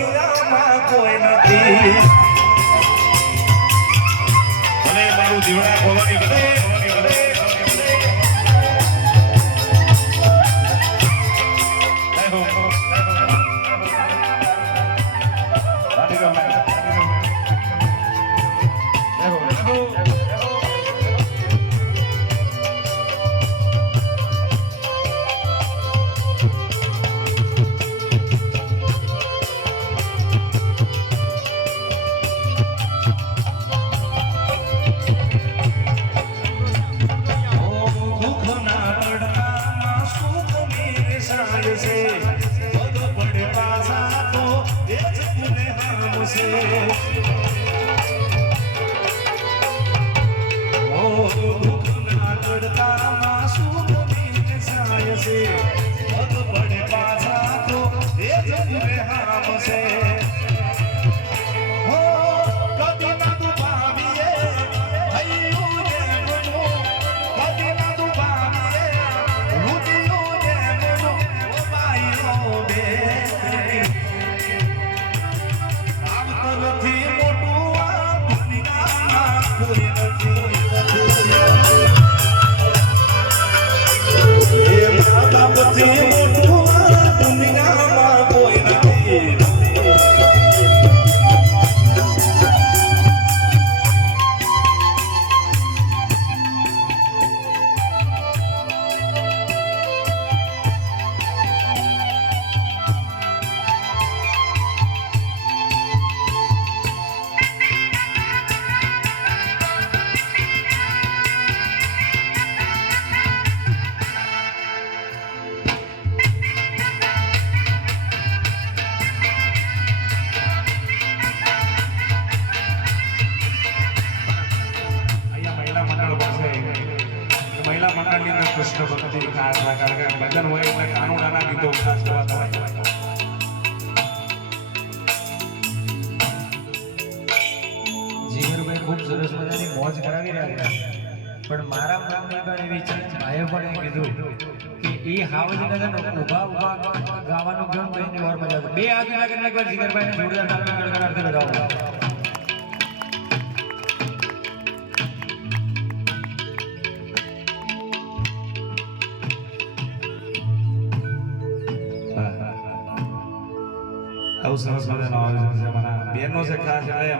દુનિયામાં કોઈ નથી. અને મારું જીવડા ખોલવાની બધે કૃષ્ણ ભક્તિ ખાસ કારણ કે ભજન હોય એટલે કાનુડાના ગીતો ખાસ ગાતા હોય. જીગરભાઈ ખૂબ સરસ મજાની મોજ કરાવી રહ્યા છે, પણ મારા મનમાં પણ એવી છે, ભાઈએ પણ કીધું કે એ હાવજને છે ને ઊભા ગાવાનું ગમ કહીને વાર મજા આવે. બે હાથ લાગીને એકવાર જીગરભાઈને જોરદાર તાળીઓ ગણગણાટથી બજાવો. આવું સરસ મજાનો આયોજન છે. મને બેનો છે ખાસ એટલે